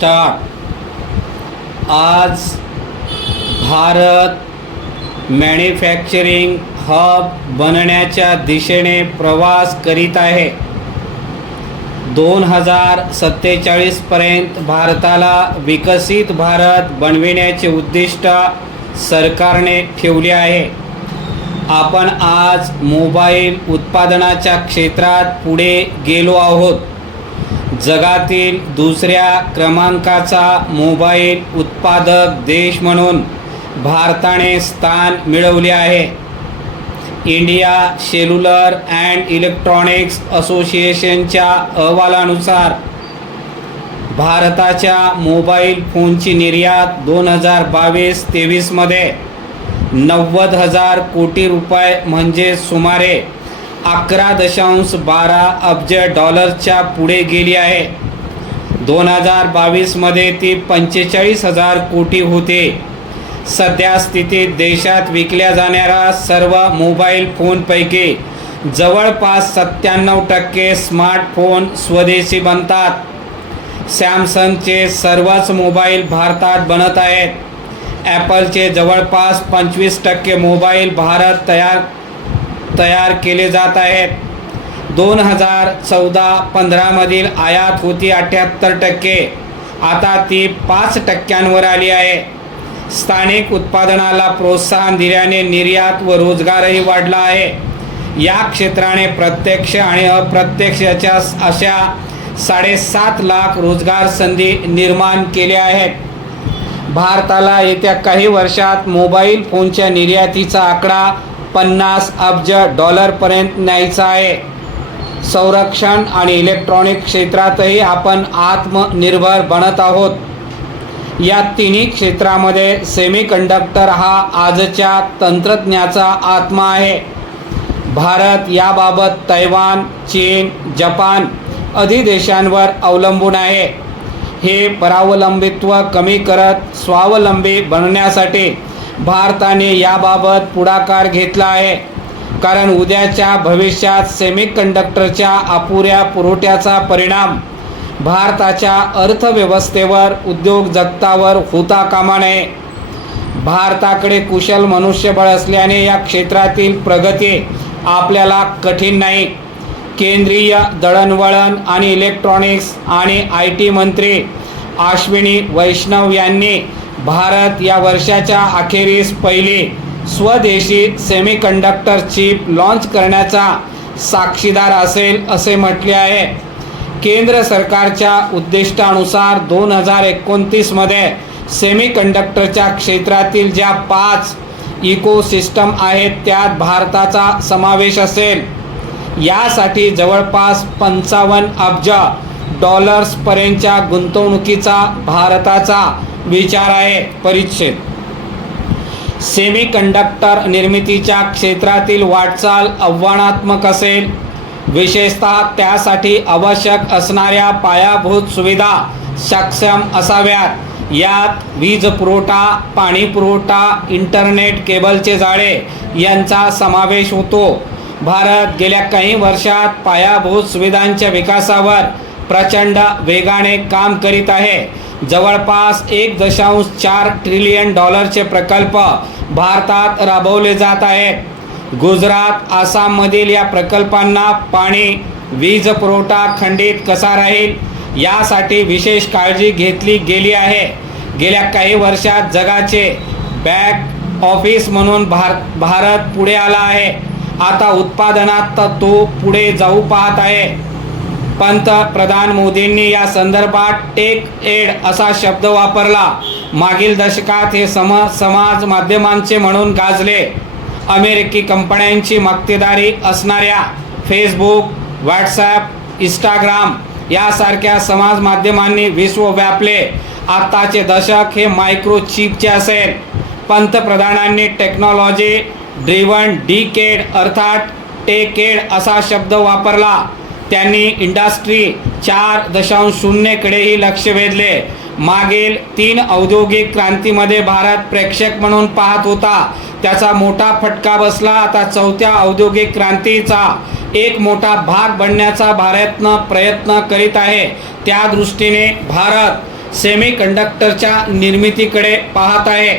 Start. आज Bharat manufacturing hub बनण्याच्या दिशेने प्रवास करीत आहे। 2047 पर्यंत भारताला विकसित भारत बनविण्याचे उद्दिष्ट सरकारने ठेवले आहे। आपण आज मोबाईल उत्पादनाच्या क्षेत्रात पुढे गेलो आहोत। जगातील दुसऱ्या क्रमांकाचा मोबाईल उत्पादक देश म्हणून भारताने स्थान मिळवले आहे। इंडिया सेल्युलर अँड इलेक्ट्रॉनिक्स असोसिएशनच्या अहवालानुसार भारताच्या मोबाईल फोनची निर्यात 2022-23 मध्ये 90,000 कोटी रुपये म्हणजे सुमारे 11.12 अब्ज डॉलरच्या पुढे गेली आहे। 2022 मध्ये ती 45,000 कोटी होते। सध्या स्थितीत देशात विकल्या जाणाऱ्या सर्व मोबाईल फोनपैकी जवळपास 97% स्मार्टफोन स्वदेशी बनतात। सॅमसंगचे सर्वच मोबाईल भारतात बनत आहेत। ॲपलचे जवळपास 25% मोबाईल भारत तयार केले जात आहेत। 2014-15 मधील आयात होती 78%, आता ती 5% आली आहे। स्थानिक उत्पादनाला प्रोत्साहन दिल्याने निर्यात व रोजगारही वाढला आहे। या क्षेत्राने प्रत्यक्ष आणि अप्रत्यक्ष अशा 7.5 लाख रोजगार संधी निर्माण केल्या आहेत। भारताला येत्या काही वर्षात मोबाईल फोनच्या निर्यातीचा आकडा 50 अब्ज डॉलरपर्यंत न्यायचा आहे। संरक्षण आणि इलेक्ट्रॉनिक क्षेत्रातही आपण आत्मनिर्भर बनत आहोत। या तिन्ही क्षेत्रामध्ये सेमीकंडक्टर हा आजच्या तंत्रज्ञानाचा आत्मा आहे। भारत याबाबत तैवान, चीन, जपान आदी देशांवर अवलंबून आहे। हे परावलंबित्व कमी करत स्वावलंबी बनण्यासाठी भारताने याबाबत पुढाकार घेतला आहे। कारण उद्याच्या भविष्यात सेमीकंडक्टरच्या अपुऱ्या पुरवठ्याचा परिणाम भारताच्या अर्थव्यवस्थेवर, उद्योजकतावर होता कामा नये। भारताकडे कुशल मनुष्यबळ असल्याने या क्षेत्रातील प्रगती आपल्याला कठीण नाही। केंद्रीय दळणवळण आणि इलेक्ट्रॉनिक्स आणि IT मंत्री अश्विनी वैष्णव यांनी भारत या वर्षाच्या अखेरीस पहिली स्वदेशी सेमीकंडक्टर चिप लॉन्च करण्याचा साक्षीदार असेल असे म्हटले आहे। केंद्र सरकारच्या उद्दिष्टानुसार 2029 मध्ये सेमीकंडक्टरच्या क्षेत्रातील ज्या 5 इकोसिस्टम आहेत त्यात भारताचा समावेश असेल। यासाठी जवळपास 55 अब्ज डॉलर्सपर्यंतच्या गुंतवणुकीचा भारताचा विचार आहे। परिच्छेद सेमीकंडक्टर निर्मितीच्या क्षेत्रातील वाटचाल आव्हानात्मक असेल। विशेषतः त्यासाठी आवश्यक असणाऱ्या पायाभूत सुविधा सक्षम असाव्यात। यात वीज पुरवठा, पाणी पुरवठा, इंटरनेट केबलचे जाळे यांचा समावेश होतो। भारत गेल्या काही वर्षात पायाभूत सुविधांच्या विकासावर प्रचंड वेगाने काम करीत आहे। जवळपास 1.4 ट्रिलियन डॉलरचे प्रकल्प भारतात राबवले जात आहेत। गुजरात, आसाममधील या प्रकल्पांना पाणी, वीज पुरवठा खंडित कसा राहील यासाठी विशेष काळजी घेतली गेली आहे। गेल्या काही वर्षात जगाचे बॅक ऑफिस म्हणून भारत पुढे आला आहे। आता उत्पादनात तो पुढे जाऊ पाहत आहे। पंतप्रधान मोदींनी या संदर्भात टेक एड असा शब्द वापरला। मागील दशकात हे समाज माध्यमांचे म्हणून गाजले। अमेरिकी कंपन्यांची मक्तेदारी असणाऱ्या फेसबुक, व्हॉट्सॲप, इंस्टाग्राम यासारख्या समाज माध्यमांनी विश्व व्यापले। आताचे दशक हे मायक्रोचिपचे असेल। पंतप्रधानांनी टेक्नॉलॉजी ड्रिव्हन डिकेड अर्थात टेकेड असा शब्द वापरला। त्यांनी इंडस्ट्री 4.0 कडेही लक्ष वेधले। मागील 3 औद्योगिक क्रांतीमध्ये भारत प्रेक्षक म्हणून पाहत होता, त्याचा मोठा फटका बसला। आता 4थ्या औद्योगिक क्रांतीचा एक मोठा भाग बनण्याचा भारत प्रयत्न करीत आहे। त्या दृष्टीने भारत सेमीकंडक्टरच्या निर्मितीकडे पाहत आहे.